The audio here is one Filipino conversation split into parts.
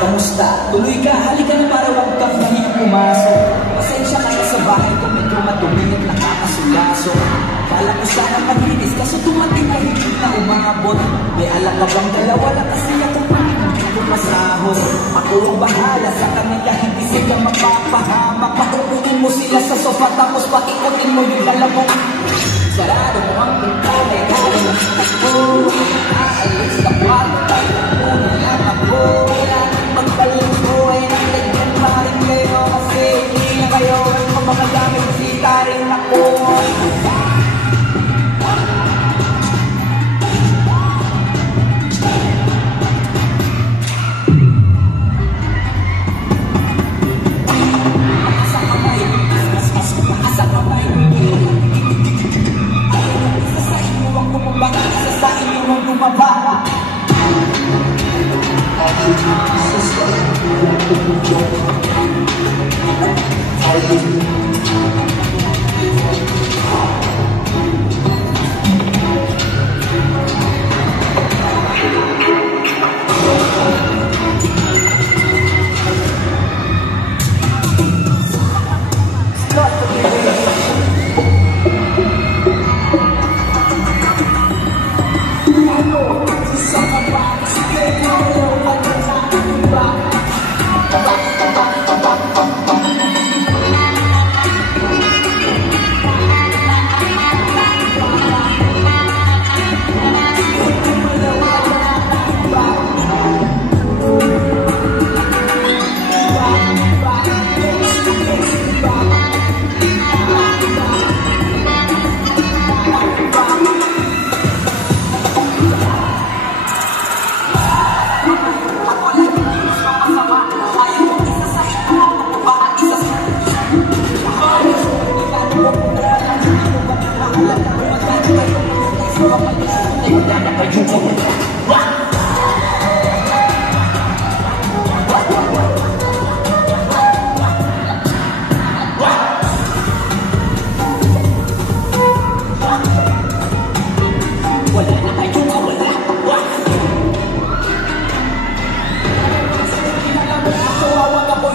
Kamusta? Tuloy ka, halika na para wag kang mahiyang pumasok. Pasensya ka na sa bahay ko, medyo madumi at nakakasulaso. Kala ko sana maglinis, kaso tumating ka hindi na umabot. May alam ka bang dalawa na kasi ako pa hindi masahod. Ako ang bahala sa kanila, hindi sila mapapahamak. Pakukunin mo sila sa sofa, tapos pakikutin mo yung dala mo. Sarado mo ang pintana, ikaw ang takbo. Aalis ka kwarto, tayo muna lang ako. Magpalit ko ay nagdagyan pa rin kayo, kasi hindi na kayo ay kumakagamit sita rin ako.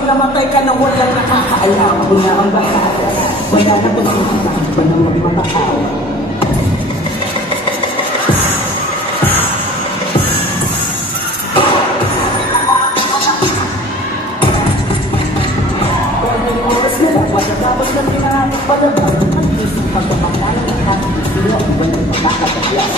Namatay ka na walang nakakaalam. Una ang bahala. Wala na ba sila pa na magmatakaw? Kaya yung oras nila, pagkatapos ng pinahanap palabang, ang isip pagkamakala ng aking sila ang walang makakatagyan.